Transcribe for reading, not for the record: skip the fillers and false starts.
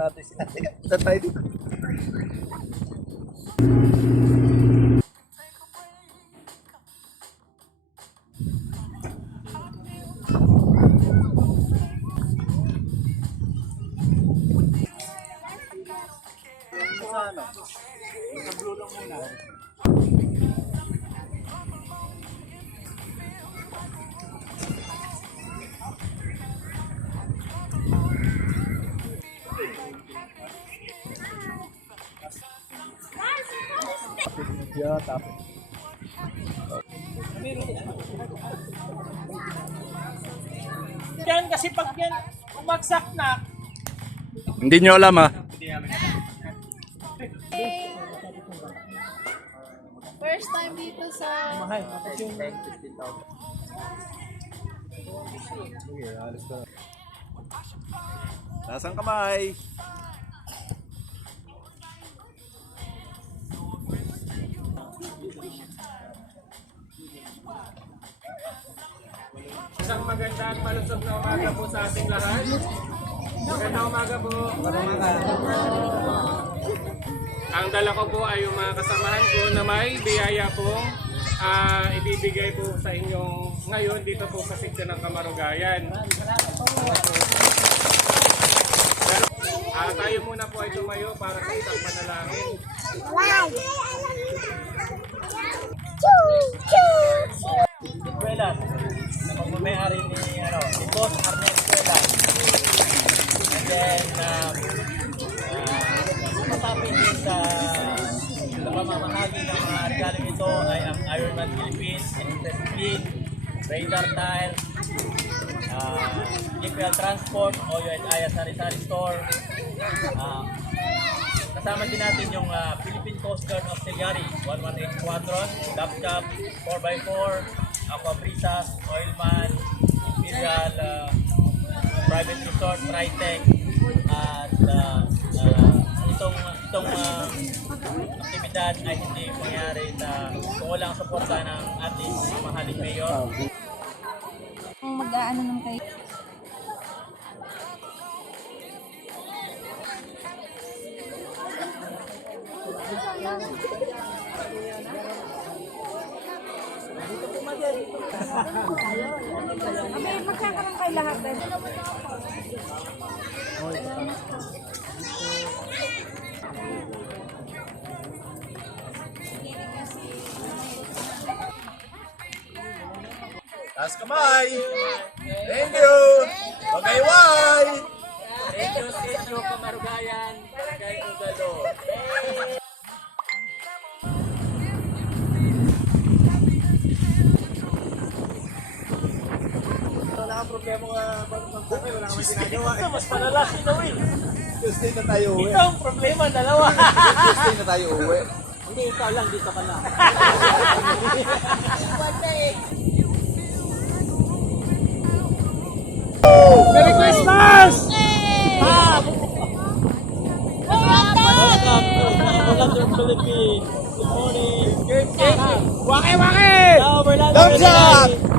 natin sila. Punta tayo dito. Sa ano? Sa blue lang muna. Tapos yan kasi pag yan umagsak na. hindi nyo alam ha. First time dito sa... Mahal. Tapos yung Taas ang kamay. isang magandang malusog na umaga po sa ating lahat. Magandang umaga po. Ang dala ko po ay yung mga kasamahan ko na may biyaya po ibibigay po sa inyo ngayon dito po sa section ng Kamarugayan. Tayo muna po ay tumayo para sa isang panalangin. Eskwela, na pagmamayari ni Boss Arnel Eskwela. And then, matapin din sa pamamahagi ng mga regaling ito ay ang Ironman Philippines, Interspeed, Radar Tire, GPL Transport, OUS Aya Sari-Sari Store. Kasama din natin yung Philippine Coast Guard Auxiliary, 118 Squadron, Laptop, 4x4, Aquabrisas, Oilman, Imperial, Private Resort, Tritech, at itong aktibidad ay hindi mangyari sa kung walang suporta ng ating mahaling mayor. Mag-aano naman kayo? Magkakaroon kayo lahat din. Taas kamay. Thank you. Magayway. Thank you, Kamarugayan, Barangay Ugalo. Wala kang problema mag-bukay. Wala kang ginagawa. Ito, mas malala si Noel. Tuesday na tayo uwi. Ito ang problema, dalawa. Tuesday na tayo uwi. Hindi, ikaw lang, dito ka na. Merry Christmas! Welcome to Overlander Philippines. Good morning. Wake! Wake! Overlander Thumbs up! Philippines.